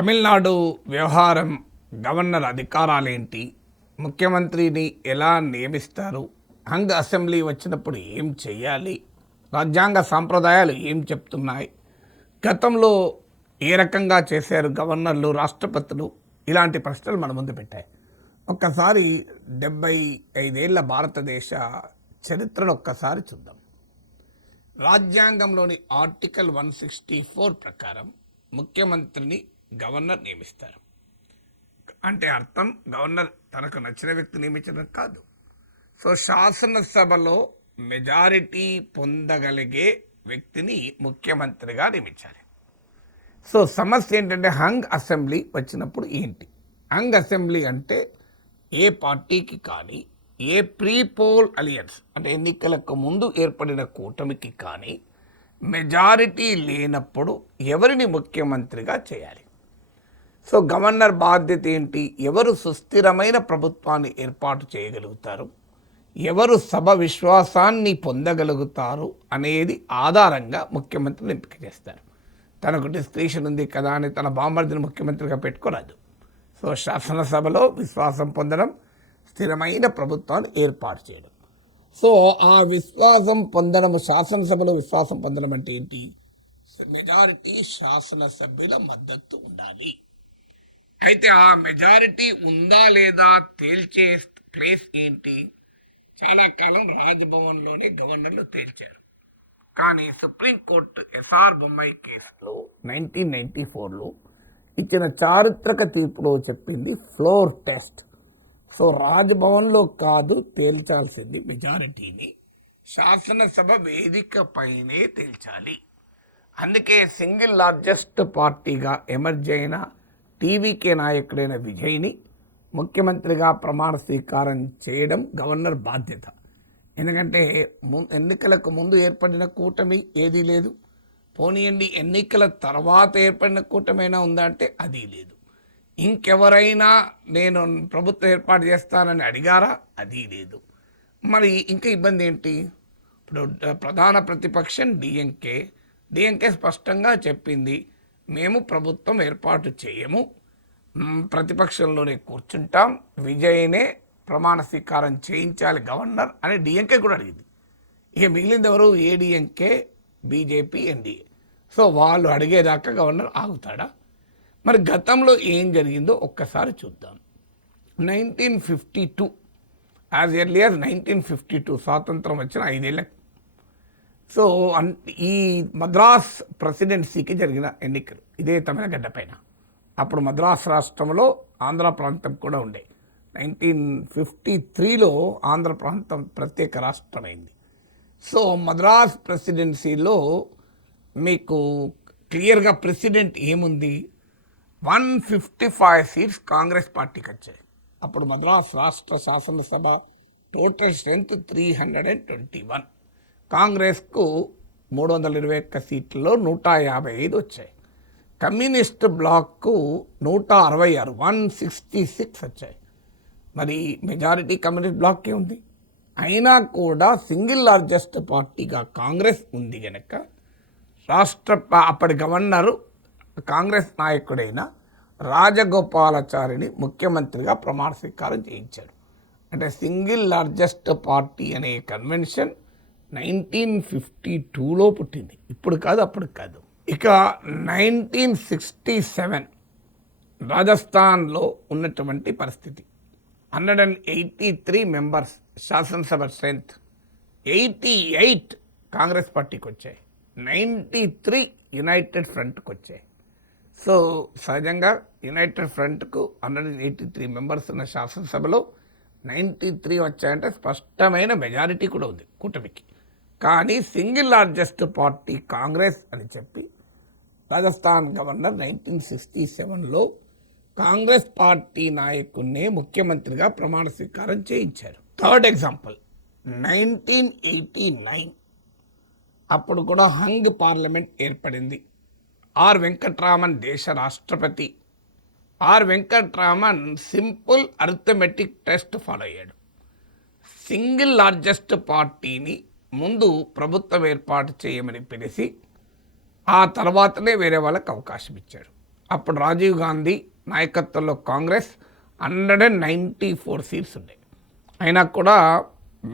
తమిళనాడు వ్యవహారం, గవర్నర్ అధికారాలేంటి, ముఖ్యమంత్రిని ఎలా నియమిస్తారు, హంగ్ అసెంబ్లీ వచ్చినప్పుడు ఏం చేయాలి, రాజ్యాంగ సాంప్రదాయాలు ఏం చెప్తున్నాయి, గతంలో ఏ రకంగా చేశారు గవర్నర్లు, రాష్ట్రపతులు, ఇలాంటి ప్రశ్నలు మన ముందు పెట్టాయి. ఒక్కసారి 75 ఏళ్ల భారతదేశ చరిత్రను ఒక్కసారి చూద్దాం. రాజ్యాంగంలోని ఆర్టికల్ 164 ప్రకారం ముఖ్యమంత్రిని గవర్నర్ నియమిస్తారు. అంటే అర్థం గవర్నర్ తనకు నచ్చిన వ్యక్తి నియమించడం కాదు. సో శాసనసభలో మెజారిటీ పొందగలిగే వ్యక్తిని ముఖ్యమంత్రిగా నియమించాలి. సో సమస్య ఏంటంటే హంగ్ అసెంబ్లీ వచ్చినప్పుడు ఏంటి? హంగ్ అసెంబ్లీ అంటే ఏ పార్టీకి కానీ, ఏ ప్రీ పోల్ అలియన్స్ అంటే ఎన్నికలకు ముందు ఏర్పడిన కూటమికి కానీ మెజారిటీ లేనప్పుడు ఎవరిని ముఖ్యమంత్రిగా చేయాలి. సో గవర్నర్ బాధ్యత ఏంటి? ఎవరు సుస్థిరమైన ప్రభుత్వాన్ని ఏర్పాటు చేయగలుగుతారు, ఎవరు సభ విశ్వాసాన్ని పొందగలుగుతారు అనేది ఆధారంగా ముఖ్యమంత్రిని ఎంపిక చేస్తారు. తనకు డిస్క్రిషన్ ఉంది కదా అని తన బామర్దిని ముఖ్యమంత్రిగా పెట్టుకోరాదు. సో శాసనసభలో విశ్వాసం పొందడం, స్థిరమైన ప్రభుత్వాన్ని ఏర్పాటు చేయడం. సో ఆ విశ్వాసం పొందడం, శాసనసభలో విశ్వాసం పొందడం అంటే ఏంటి? మెజారిటీ శాసనసభ్యుల మద్దతు ఉండాలి. అయితే ఆ మెజారిటీ ఉందా లేదా తేల్చే ప్లేస్ ఏంటి? చాలా కాలం రాజ్భవన్లోనే గవర్నర్లు తేల్చారు. కానీ సుప్రీంకోర్టు ఎస్ఆర్ బొమ్మాయి కేసులో 1994లో ఇచ్చిన చారిత్రక తీర్పులో చెప్పింది ఫ్లోర్ టెస్ట్. సో రాజ్భవన్లో కాదు తేల్చాల్సింది మెజారిటీని, శాసనసభ వేదిక పైనే తేల్చాలి. అందుకే సింగిల్ లార్జెస్ట్ పార్టీగా ఎమర్జ్ అయిన టీవీకే నాయకుడైన విజయ్ని ముఖ్యమంత్రిగా ప్రమాణ స్వీకారం చేయడం గవర్నర్ బాధ్యత. ఎందుకంటే ఎన్నికలకు ముందు ఏర్పడిన కూటమి ఏదీ లేదు. పోనీయండి ఎన్నికల తర్వాత ఏర్పడిన కూటమైనా ఉందా అంటే అది లేదు. ఇంకెవరైనా నేను ప్రభుత్వం ఏర్పాటు చేస్తానని అడిగారా? అది లేదు. మరి ఇంకా ఇబ్బంది ఏంటి? ఇప్పుడు ప్రధాన ప్రతిపక్షం డిఎంకే స్పష్టంగా చెప్పింది, మేము ప్రభుత్వం ఏర్పాటు చేయము, ప్రతిపక్షంలోనే కూర్చుంటాం, విజయ్నే ప్రమాణ స్వీకారం చేయించాలి గవర్నర్ అని డిఎంకే కూడా అడిగింది. ఇక మిగిలింది ఎవరు? ADMK, BJP, NDA. సో వాళ్ళు అడిగేదాకా గవర్నర్ ఆగుతాడా? మరి గతంలో ఏం జరిగిందో ఒక్కసారి చూద్దాం. 1952, యాజ్ ఎర్లీ యాజ్ 1952 స్వాతంత్రం వచ్చిన 5 ఏళ్ళకి. సో ఈ మద్రాస్ ప్రెసిడెన్సీకి జరిగిన ఎన్నికలు ఇదే తమిళగడ్డ పైన. అప్పుడు మద్రాస్ రాష్ట్రంలో ఆంధ్ర ప్రాంతం కూడా ఉండే. 1953లో ఆంధ్ర ప్రాంతం ప్రత్యేక రాష్ట్రమైంది. సో మద్రాస్ ప్రెసిడెన్సీలో మీకు క్లియర్గా ప్రెసిడెంట్ ఏముంది? 155 సీట్స్ కాంగ్రెస్ పార్టీకి వచ్చాయి. అప్పుడు మద్రాస్ రాష్ట్ర శాసనసభ టోటల్ స్ట్రెంత్ 321. కాంగ్రెస్కు 321 సీట్లలో 155 వచ్చాయి. కమ్యూనిస్ట్ బ్లాక్కు 166, 166 వచ్చాయి. మరి మెజారిటీ కమ్యూనిస్ట్ బ్లాక్కే ఉంది. అయినా కూడా సింగిల్ లార్జెస్ట్ పార్టీగా కాంగ్రెస్ ఉంది కనుక అప్పటి గవర్నరు కాంగ్రెస్ నాయకుడైన రాజగోపాలాచారిని ముఖ్యమంత్రిగా ప్రమాణ స్వీకారం చేయించాడు. అంటే సింగిల్ లార్జెస్ట్ పార్టీ అనే కన్వెన్షన్ 1952లో పుట్టింది. ఇప్పుడు కాదు, అప్పుడు కాదు. ఇక 1967 రాజస్థాన్లో ఉన్నటువంటి పరిస్థితి, 183 మెంబర్స్ శాసనసభ స్ట్రెంత్, 88 కాంగ్రెస్ పార్టీకి వచ్చాయి, 93 యునైటెడ్ ఫ్రంట్కి వచ్చాయి. సో సహజంగా యునైటెడ్ ఫ్రంట్కు 183 మెంబర్స్ ఉన్న శాసనసభలో 93 వచ్చాయంటే స్పష్టమైన మెజారిటీ కూడా ఉంది కూటమికి. కానీ సింగిల్ లార్జెస్ట్ పార్టీ కాంగ్రెస్ అని చెప్పి రాజస్థాన్ గవర్నర్ 1967లో కాంగ్రెస్ పార్టీ నాయకున్నే ముఖ్యమంత్రిగా ప్రమాణ స్వీకారం చేయించారు. థర్డ్ ఎగ్జాంపుల్ 1989, అప్పుడు కూడా హంగ్ పార్లమెంట్ ఏర్పడింది. ఆర్ వెంకట్రామన్ దేశ రాష్ట్రపతి. R Venkataraman simple arithmetic test follow అయ్యాడు. సింగిల్ లార్జెస్ట్ పార్టీని ముందు ప్రభుత్వం ఏర్పాటు చేయమని పిలిచి ఆ తర్వాతనే వేరే వాళ్ళకి అవకాశం ఇచ్చాడు. అప్పుడు రాజీవ్ గాంధీ నాయకత్వంలో కాంగ్రెస్ 194 సీట్స్ ఉన్నాయి. అయినా కూడా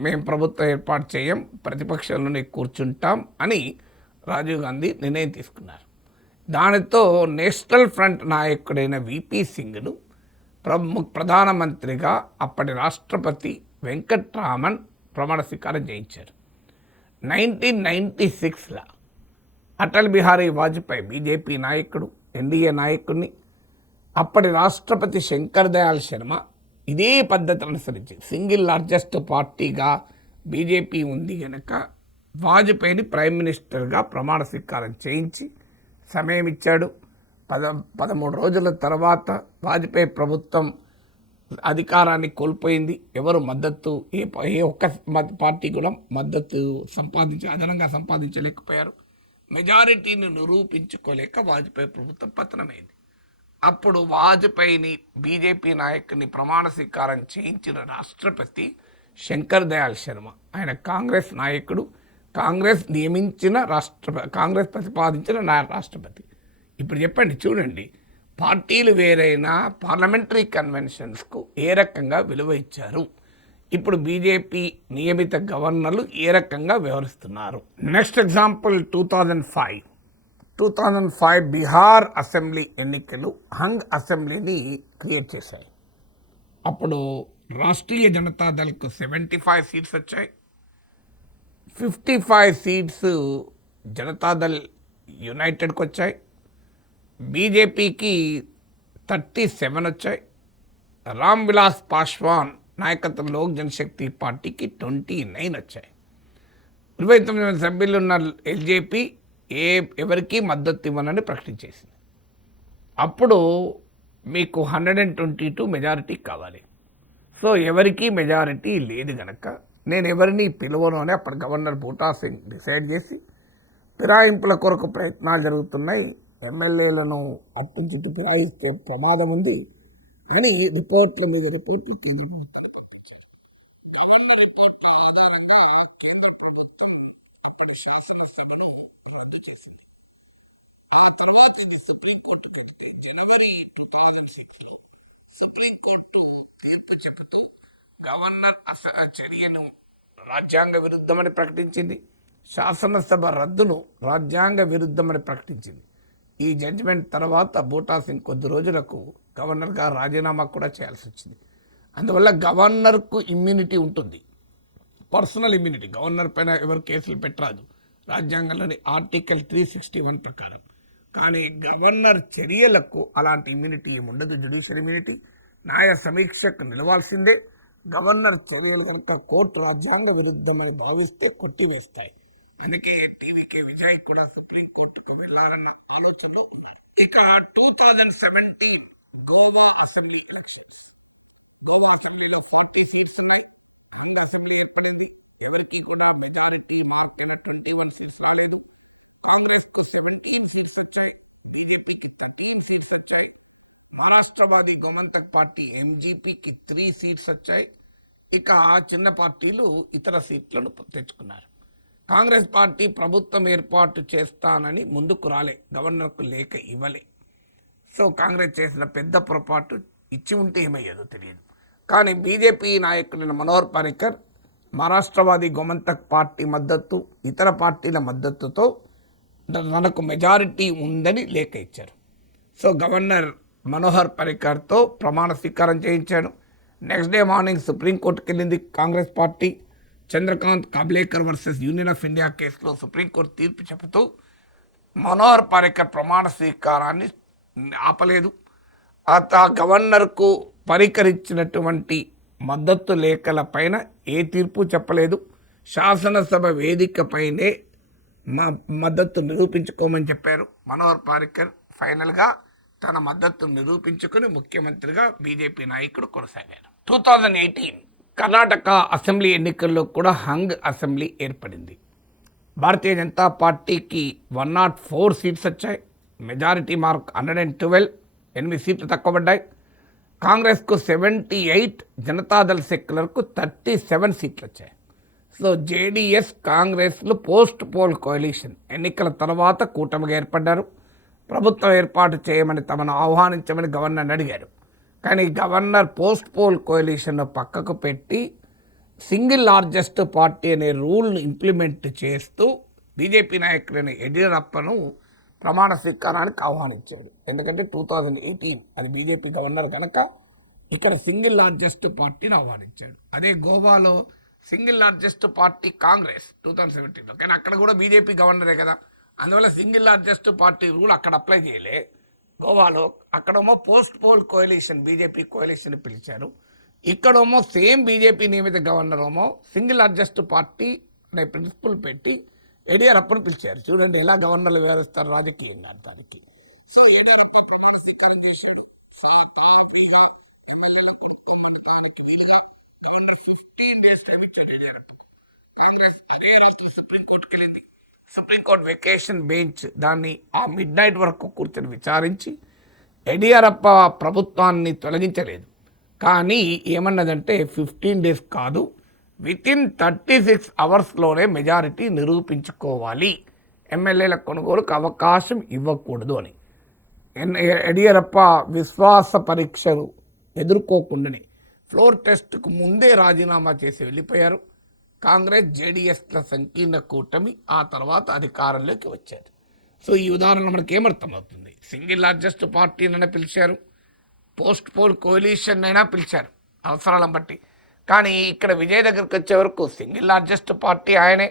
మేము ప్రభుత్వం ఏర్పాటు చేయం, ప్రతిపక్షంలోనే కూర్చుంటాం అని రాజీవ్ గాంధీ నిర్ణయం తీసుకున్నారు. దానితో నేషనల్ ఫ్రంట్ నాయకుడైన విపి సింగ్ను ప్రధానమంత్రిగా అప్పటి రాష్ట్రపతి వెంకట్రామన్ ప్రమాణ స్వీకారం చేయించారు. 1996లో అటల్ బిహారీ వాజ్పేయి బీజేపీ నాయకుడు, ఎన్డీఏ నాయకుడిని, అప్పటి రాష్ట్రపతి శంకర్ దయాళ్ శర్మ ఇదే పద్ధతి అనుసరించి సింగిల్ లార్జెస్ట్ పార్టీగా బీజేపీ ఉంది కనుక వాజ్పేయిని ప్రైమ్ మినిస్టర్గా ప్రమాణ స్వీకారం చేయించి సమయం ఇచ్చాడు. 13 రోజుల తర్వాత వాజ్పేయి ప్రభుత్వం అధికారాన్ని కోల్పోయింది. ఎవరు మద్దతు ఏ ఒక్క పార్టీ కూడా మద్దతు అదనంగా సంపాదించలేకపోయారు. మెజారిటీని నిరూపించుకోలేక వాజ్పేయి ప్రభుత్వం పతనమైంది. అప్పుడు వాజ్పేయిని బీజేపీ నాయకుని ప్రమాణ స్వీకారం చేయించిన రాష్ట్రపతి శంకర్ దయాళ్ శర్మ. ఆయన కాంగ్రెస్ నాయకుడు, కాంగ్రెస్ నియమించిన కాంగ్రెస్ ప్రతిపాదించిన రాష్ట్రపతి. ఇప్పుడు చెప్పండి, చూడండి, పార్టీలు వేరైనా పార్లమెంటరీ కన్వెన్షన్స్కు ఏ రకంగా విలువ ఇచ్చారు, ఇప్పుడు బీజేపీ నియమిత గవర్నర్లు ఏ రకంగా వ్యవహరిస్తున్నారు. నెక్స్ట్ ఎగ్జాంపుల్ 2005 బీహార్ అసెంబ్లీ ఎన్నికలు హంగ్ అసెంబ్లీని క్రియేట్ చేశాయి. అప్పుడు రాష్ట్రీయ జనతాదళ్కు 75 సీట్స్ వచ్చాయి. 55 సీట్స్ జనతాదళ్ యునైటెడ్కి వచ్చాయి. బీజేపీకి 37 వచ్చాయి. రామ్ విలాస్ పాస్వాన్ నాయకత్వం లోక్ జనశక్తి పార్టీకి 29 వచ్చాయి. 29 సభ్యులు ఉన్న ఎల్జేపీ ఎవరికి మద్దతు ఇవ్వనని ప్రకటించేసింది. అప్పుడు మీకు 122 మెజారిటీ కావాలి. సో ఎవరికి మెజారిటీ లేదు కనుక నేను ఎవరిని పిలువను అని అప్పుడు గవర్నర్ బూటా సింగ్ డిసైడ్ చేసి ఫిరాయింపుల కొరకు ప్రయత్నాలు జరుగుతున్నాయి, ఎమ్మెల్యేలను అట్టుంచిట్టు ఫిరాయిస్తే ప్రమాదం ఉంది అని రిపోర్ట్ల మీద రిపోర్ట్లు కేంద్ర ప్రభుత్వాన్ని పంపించారు. గవర్నర్ రిపోర్ట్ల ఆధారంగా కేంద్ర ప్రభుత్వం అప్పటి శాసనసభను రద్దు చేసింది. ఆ తర్వాత ఇది సుప్రీంకోర్టుకు వెళ్తే జనవరి 2006లో సుప్రీంకోర్టు తీర్పు చెబుతూ గవర్నర్ చర్యను రాజ్యాంగ విరుద్ధమని ప్రకటించింది, శాసనసభ రద్దును రాజ్యాంగ విరుద్ధమని ప్రకటించింది. ఈ జడ్జిమెంట్ తర్వాత బూటా సింగ్ కొద్ది రోజులకు గవర్నర్గా రాజీనామా కూడా చేయాల్సి వచ్చింది. అందువల్ల గవర్నర్కు ఇమ్యూనిటీ ఉంటుంది, పర్సనల్ ఇమ్యూనిటీ. గవర్నర్ పైన ఎవరు కేసులు పెట్టరాదు రాజ్యాంగంలోని ఆర్టికల్ 361 ప్రకారం. కానీ గవర్నర్ చర్యలకు అలాంటి ఇమ్యూనిటీ ఏముండదు, జ్యుడిషియల్ ఇమ్యూనిటీ. న్యాయ సమీక్షకు నిలవాల్సిందే. గవర్నర్ చర్యలు కనుక కోర్టు రాజ్యాంగ విరుద్ధమని భావిస్తే కొట్టివేస్తాయి. అందుకే టీవీకే విజయ్ కూడా సుప్రీంకోర్టుకు వెళ్ళాలన్న ఆలోచనలో ఉన్నారు. ఇక 2017 గోవా అసెంబ్లీ ఎలక్షన్స్. గోవా అసెంబ్లీలో 40 సీట్స్ ఉన్నాయి. హంగ్ అసెంబ్లీ ఏర్పడింది. ఎవరికి కూడా మెజారిటీ మార్క్ అయిన 21 సీట్స్ రాలేదు. కాంగ్రెస్కు 17 సీట్స్ వచ్చాయి, బీజేపీకి 13 సీట్స్ వచ్చాయి. మహారాష్ట్రవాది గోమంతక్ పార్టీ ఎంజీపీకి 3 సీట్స్ వచ్చాయి. ఇక చిన్న పార్టీలు ఇతర సీట్లను తెచ్చుకున్నారు. కాంగ్రెస్ పార్టీ ప్రభుత్వం ఏర్పాటు చేస్తానని ముందుకు రాలే, గవర్నర్కు లేఖ ఇవ్వలే. సో కాంగ్రెస్ చేసిన పెద్ద పొరపాటు, ఇచ్చి ఉంటే ఏమయ్యేదో తెలియదు. కానీ బీజేపీ నాయకుడైన మనోహర్ పారికర్ మహారాష్ట్రవాది గోమంతక్ పార్టీ మద్దతు, ఇతర పార్టీల మద్దతుతో తనకు మెజారిటీ ఉందని లేఖ ఇచ్చారు. సో గవర్నర్ మనోహర్ పారికర్తో ప్రమాణ స్వీకారం చేయించాడు. నెక్స్ట్ డే మార్నింగ్ సుప్రీంకోర్టుకి వెళ్ళింది Congress party. Chandrakant Kavlekar versus union of India కేసులో సుప్రీంకోర్టు తీర్పు చెబుతూ మనోహర్ పారికర్ ప్రమాణ స్వీకారాన్ని ఆపలేదు. ఆ గవర్నర్కు పరికరించినటువంటి మద్దతు లేఖల పైన ఏ తీర్పు చెప్పలేదు. శాసనసభ వేదికపైనే మద్దతు నిరూపించుకోమని చెప్పారు. మనోహర్ పారికర్ ఫైనల్గా తన మద్దతు నిరూపించుకుని ముఖ్యమంత్రిగా బీజేపీ నాయకుడు కొనసాగారు. 2018 కర్ణాటక అసెంబ్లీ ఎన్నికల్లో కూడా హంగ్ అసెంబ్లీ ఏర్పడింది. భారతీయ జనతా పార్టీకి 104 సీట్స్ వచ్చాయి, మెజారిటీ మార్క్ 112, 8 సీట్లు తక్కువ పడ్డాయి. కాంగ్రెస్కు 78, జనతాదళ్ సెక్యులర్కు 37 సీట్లు వచ్చాయి. సో జేడీఎస్ కాంగ్రెస్లు పోస్ట్ పోల్ కోalition ఎన్నికల తర్వాత కూటమిగా ఏర్పడ్డారు. ప్రభుత్వం ఏర్పాటు చేయమని తమను ఆహ్వానించమని గవర్నర్ని అడిగారు. కానీ గవర్నర్ పోస్ట్ పోల్ కోalitionను పక్కకు పెట్టి సింగిల్ లార్జెస్ట్ పార్టీ అనే రూల్ను ఇంప్లిమెంట్ చేస్తూ బీజేపీ నాయకుడైన యడ్యూరప్పను ప్రమాణ స్వీకారానికి ఆహ్వానించాడు. ఎందుకంటే 2018 అది బీజేపీ గవర్నర్ కనుక ఇక్కడ సింగిల్ లార్జెస్ట్ పార్టీని ఆహ్వానించాడు. అదే గోవాలో సింగిల్ లార్జెస్ట్ పార్టీ కాంగ్రెస్ 2017లో, కానీ అక్కడ కూడా బీజేపీ గవర్నరే కదా, అందువల్ల సింగిల్ లార్జెస్ట్ పార్టీ రూల్ అక్కడ అప్లై చేయలే గోవాలో. అక్కడేమో పోస్ట్ పోల్ కోalition బీజేపీ కోalition పిలిచారు. ఇక్కడేమో సేమ్ బీజేపీ నియమిత గవర్నర్ ఏమో సింగిల్ లార్జెస్ట్ పార్టీ అనే ప్రిన్సిపల్ పెట్టి యడ్యూరప్పను పిలిచారు. చూడండి ఎలా గవర్నర్లు వ్యవహరిస్తారు రాజకీయంగా దానికి. సో యడ్యూరప్ప ప్రమాణ స్వీకారం చేశాడు. తాపీగా ఎమ్మెల్యేలను కొనుక్కోమని తానికి వీలుగా గవర్నర్ 15 days టైం ఇచ్చాడు యడ్యూరప్పకు. కాంగ్రెస్ అదే రాత్రి సుప్రీంకోర్టుకి వెళ్ళింది. సుప్రీంకోర్టు వెకేషన్ బెంచ్ దాన్ని ఆ మిడ్-నైట్ వరకు కూర్చొని విచారించి యడ్యూరప్ప ప్రభుత్వాన్ని తొలగించలేదు. కానీ ఏమన్నదంటే 15 days కాదు, వితిన్ 36 hours మెజారిటీ నిరూపించుకోవాలి, ఎమ్మెల్యేల కొనుగోలుకు అవకాశం ఇవ్వకూడదు అని. యడ్యూరప్ప విశ్వాస పరీక్షలు ఎదుర్కోకుండానే ఫ్లోర్ టెస్ట్కు ముందే రాజీనామా చేసి వెళ్ళిపోయారు. కాంగ్రెస్ జేడీఎస్ల సంకీర్ణ కూటమి ఆ తర్వాత అధికారంలోకి వచ్చారు. సో ఈ ఉదాహరణలో మనకి ఏమర్థమవుతుంది, సింగిల్ లార్జెస్ట్ పార్టీనైనా పిలిచారు, పోస్ట్ పోల్ కోalition అయినా పిలిచారు అవసరాలను బట్టి. కానీ ఇక్కడ విజయ్ దగ్గరికి వచ్చే వరకు సింగిల్ లార్జెస్ట్ పార్టీ ఆయనే,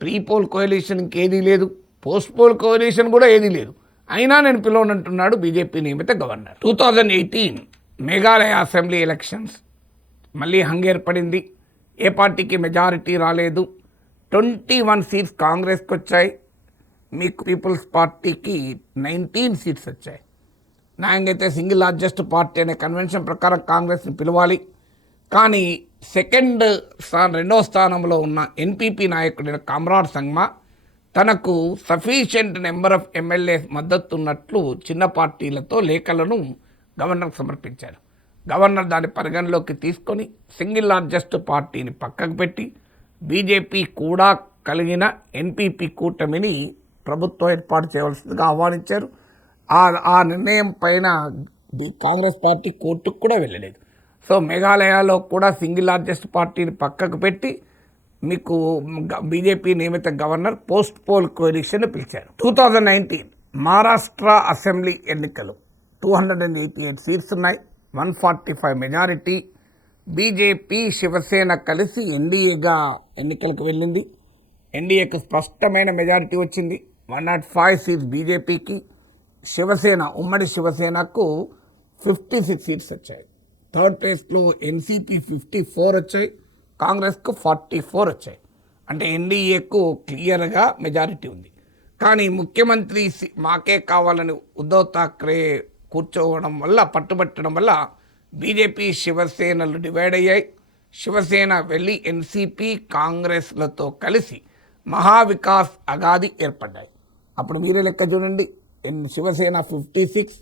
ప్రీ పోల్ కోalition ఇంకేదీ లేదు, పోస్ట్ పోల్ కోalition కూడా ఏదీ లేదు, అయినా నేను పిలవనంటున్నాడు బీజేపీ నియమిత గవర్నర్. 2018 మేఘాలయ అసెంబ్లీ ఎలక్షన్స్ మళ్ళీ హంగేర్పడింది. ఏ పార్టీకి మెజారిటీ రాలేదు. 21 seats కాంగ్రెస్కి వచ్చాయి, మీకు పీపుల్స్ పార్టీకి 19 seats వచ్చాయి. న్యాయంగా అయితే సింగిల్ లార్జెస్ట్ పార్టీ అనే కన్వెన్షన్ ప్రకారం కాంగ్రెస్ని పిలవాలి. కానీ రెండో స్థానంలో ఉన్న ఎన్పీపీ నాయకుడైన కామ్రాడ్ సంగ్మా తనకు సఫిషియెంట్ నెంబర్ ఆఫ్ ఎమ్మెల్యేస్ మద్దతు ఉన్నట్లు చిన్న పార్టీలతో లేఖలను గవర్నర్కు సమర్పించారు. గవర్నర్ దాన్ని పరిగణలోకి తీసుకొని సింగిల్ లార్జెస్ట్ పార్టీని పక్కకు పెట్టి బీజేపీ కూడా కలిగిన ఎన్పీపీ కూటమిని ప్రభుత్వం ఏర్పాటు చేయవలసిందిగా ఆహ్వానించారు. ఆ నిర్ణయం పైన కాంగ్రెస్ పార్టీ కోర్టుకు కూడా వెళ్ళలేదు. సో మేఘాలయలో కూడా సింగిల్ లార్జెస్ట్ పార్టీని పక్కకు పెట్టి మీకు బీజేపీ నియమిత గవర్నర్ పోస్ట్ పోల్ కోalition పిలిచారు. 2019 మహారాష్ట్ర అసెంబ్లీ ఎన్నికలు 288 seats ఉన్నాయి, 145 మెజారిటీ. బీజేపీ శివసేన కలిసి ఎన్డీఏగా ఎన్నికలకు వెళ్ళింది. ఎన్డీఏకు స్పష్టమైన మెజారిటీ వచ్చింది, 105 seats బీజేపీకి. శివసేన ఉమ్మడి శివసేనకు 56 seats వచ్చాయి. థర్డ్ ప్లేస్లో ఎన్సీపీ 54 వచ్చాయి, కాంగ్రెస్కు 44 వచ్చాయి. అంటే ఎన్డీఏకు క్లియర్గా మెజారిటీ ఉంది. కానీ ముఖ్యమంత్రి మాకే కావాలని ఉద్ధవ్ ఠాక్రే కూర్చోవడం వల్ల పట్టుబట్టడం వల్ల బీజేపీ శివసేనలు డివైడ్ అయ్యాయి. శివసేన వెళ్ళి ఎన్సీపీ కాంగ్రెస్లతో కలిసి మహావికాస్ అగాది ఏర్పడ్డాయి. అప్పుడు మీరే లెక్క చూడండి, శివసేన 56,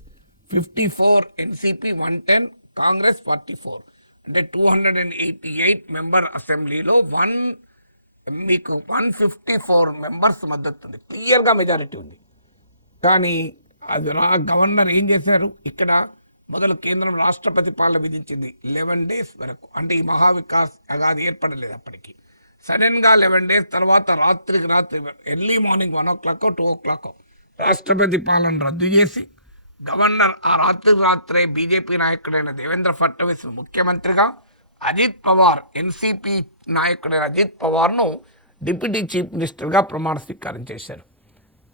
54 ఎన్సీపీ 110, కాంగ్రెస్ 44. అంటే 288 మెంబర్ అసెంబ్లీలో మీకు 154 మెంబర్స్ మద్దతు ఉంది, క్లియర్గా మెజారిటీ ఉంది. కానీ అది గవర్నర్ ఏం చేశారు, ఇక్కడ మొదలు కేంద్రం రాష్ట్రపతి పాలన విధించింది 11 days వరకు. అంటే ఈ మహావికాస్ అగాది ఏర్పడలేదు అప్పటికి. సడన్గా 11 days తర్వాత రాత్రి ఎర్లీ మార్నింగ్ 1 o'clock 2 o'clock రాష్ట్రపతి పాలన రద్దు చేసి గవర్నర్ ఆ రాత్రే బీజేపీ నాయకుడైన దేవేంద్ర ఫడ్నవీస్ ముఖ్యమంత్రిగా, అజిత్ పవార్ ఎన్సీపీ నాయకుడైన అజిత్ పవార్ను డిప్యూటీ చీఫ్ మినిస్టర్గా ప్రమాణ స్వీకారం చేశారు.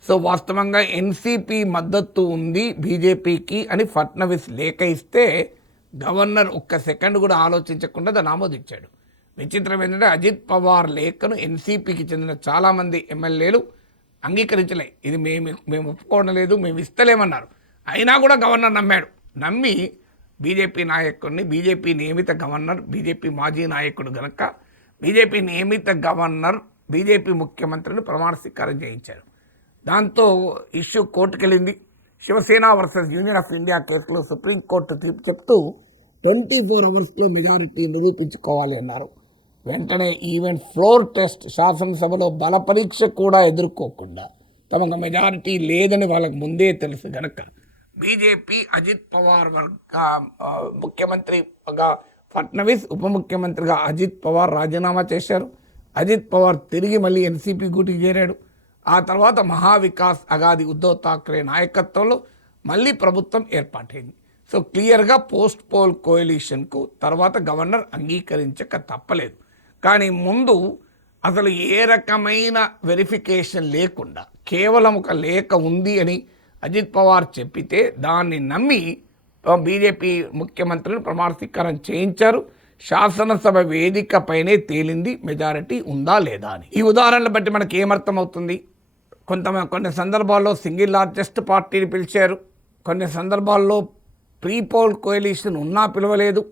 సో వాస్తవంగా ఎన్సీపీ మద్దతు ఉంది బీజేపీకి అని ఫడ్నవీస్ లేఖ ఇస్తే గవర్నర్ ఒక్క సెకండ్ కూడా ఆలోచించకుండా దాన్ని ఆమోదించాడు. విచిత్రం ఏంటంటే అజిత్ పవార్ లేఖను ఎన్సీపీకి చెందిన చాలామంది ఎమ్మెల్యేలు అంగీకరించలే. ఇది మేము ఒప్పుకోవడం లేదు, మేము ఇస్తలేమన్నారు. అయినా కూడా గవర్నర్ నమ్మి బీజేపీ నాయకుడిని, బీజేపీ నియమిత గవర్నర్, బీజేపీ మాజీ నాయకుడు గనక బీజేపీ నియమిత గవర్నర్ బీజేపీ ముఖ్యమంత్రిని ప్రమాణ స్వీకారం చేయించారు. దాంతో ఇష్యూ కోర్టుకెళ్ళింది. Shiv Sena versus union of India కేసులో సుప్రీంకోర్టు తీర్పు చెప్తూ 24 hours మెజారిటీ నిరూపించుకోవాలి అన్నారు. వెంటనే ఈవెన్ ఫ్లోర్ టెస్ట్ శాసనసభలో బల పరీక్ష కూడా ఎదుర్కోకుండా తమకు మెజారిటీ లేదని వాళ్ళకు ముందే తెలుసు గనక బీజేపీ అజిత్ పవార్ ముఖ్యమంత్రిగా ఫడ్నవీస్, ఉప ముఖ్యమంత్రిగా అజిత్ పవార్ రాజీనామా చేశారు. అజిత్ పవార్ తిరిగి మళ్ళీ ఎన్సీపీ గూటికి చేరాడు. ఆ తర్వాత మహావికాస్ అఘాది ఉద్ధవ్ ఠాక్రే నాయకత్వంలో మళ్ళీ ప్రభుత్వం ఏర్పాటైంది. సో క్లియర్గా పోస్ట్ పోల్ కోయలిషన్కు తర్వాత గవర్నర్ అంగీకరించక తప్పలేదు. కానీ ముందు అసలు ఏ రకమైన వెరిఫికేషన్ లేకుండా కేవలం ఒక లేఖ ఉంది అని అజిత్ పవార్ చెప్పితే దాన్ని నమ్మి బీజేపీ ముఖ్యమంత్రిని ప్రమాణ స్వీకారం చేయించారు. శాసనసభ వేదికపైనే తేలింది మెజారిటీ ఉందా లేదా అని. ఈ ఉదాహరణలు బట్టి మనకి ఏమర్థమవుతుంది? కొన్ని సందర్భాల్లో సింగిల్ లార్జెస్ట్ పార్టీని పిలిచారు, కొన్ని సందర్భాల్లో ప్రీ పోల్ కోయలిషన్ ఉన్నా పిలవలేదు,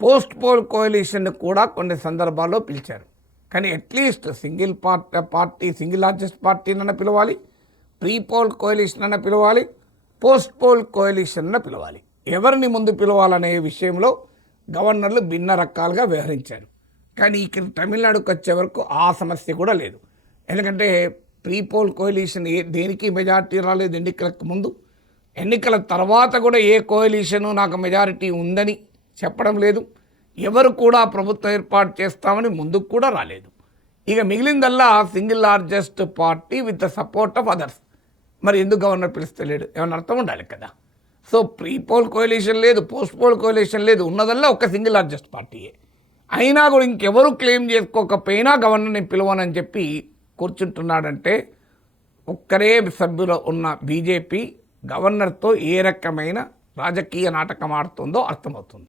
పోస్ట్ పోల్ కోయలిషన్ కూడా కొన్ని సందర్భాల్లో పిలిచారు. కానీ అట్లీస్ట్ సింగిల్ లార్జెస్ట్ పార్టీనన్నా పిలవాలి, ప్రీ పోల్ కోయలిషన్ అన్న పిలవాలి, పోస్ట్ పోల్ కోయలిషన్ అన్న పిలవాలి. ఎవరిని ముందు పిలవాలనే విషయంలో గవర్నర్లు భిన్న రకాలుగా వ్యవహరించారు. కానీ ఇక్కడ తమిళనాడుకు వచ్చే వరకు ఆ సమస్య కూడా లేదు. ఎందుకంటే ప్రీ పోల్ కోయలిషన్ దేనికి మెజారిటీ రాలేదు ఎన్నికలకు ముందు. ఎన్నికల తర్వాత కూడా ఏ కోయలిషను నాకు మెజారిటీ ఉందని చెప్పడం లేదు. ఎవరు కూడా ప్రభుత్వం ఏర్పాటు చేస్తామని ముందుకు కూడా రాలేదు. ఇక మిగిలిందల్లా single largest party with the support of others. మరి ఎందుకు గవర్నర్ పిలుస్తలేడు? ఏమన్నా అర్థం ఉండాలి కదా. సో ప్రీ పోల్ కోయలిషన్ లేదు, పోస్ట్ పోల్ కోయలిషన్ లేదు, ఉన్నదల్లా ఒక సింగిల్ లార్జెస్ట్ పార్టీయే. అయినా కూడా ఇంకెవరు క్లెయిమ్ చేసుకోకపోయినా గవర్నర్ని పిలవనని చెప్పి కూర్చుంటున్నాడంటే ఒక్కరే సభ్యులు ఉన్న బీజేపీ గవర్నర్తో ఏ రకమైన రాజకీయ నాటకం ఆడుతుందో అర్థమవుతుంది.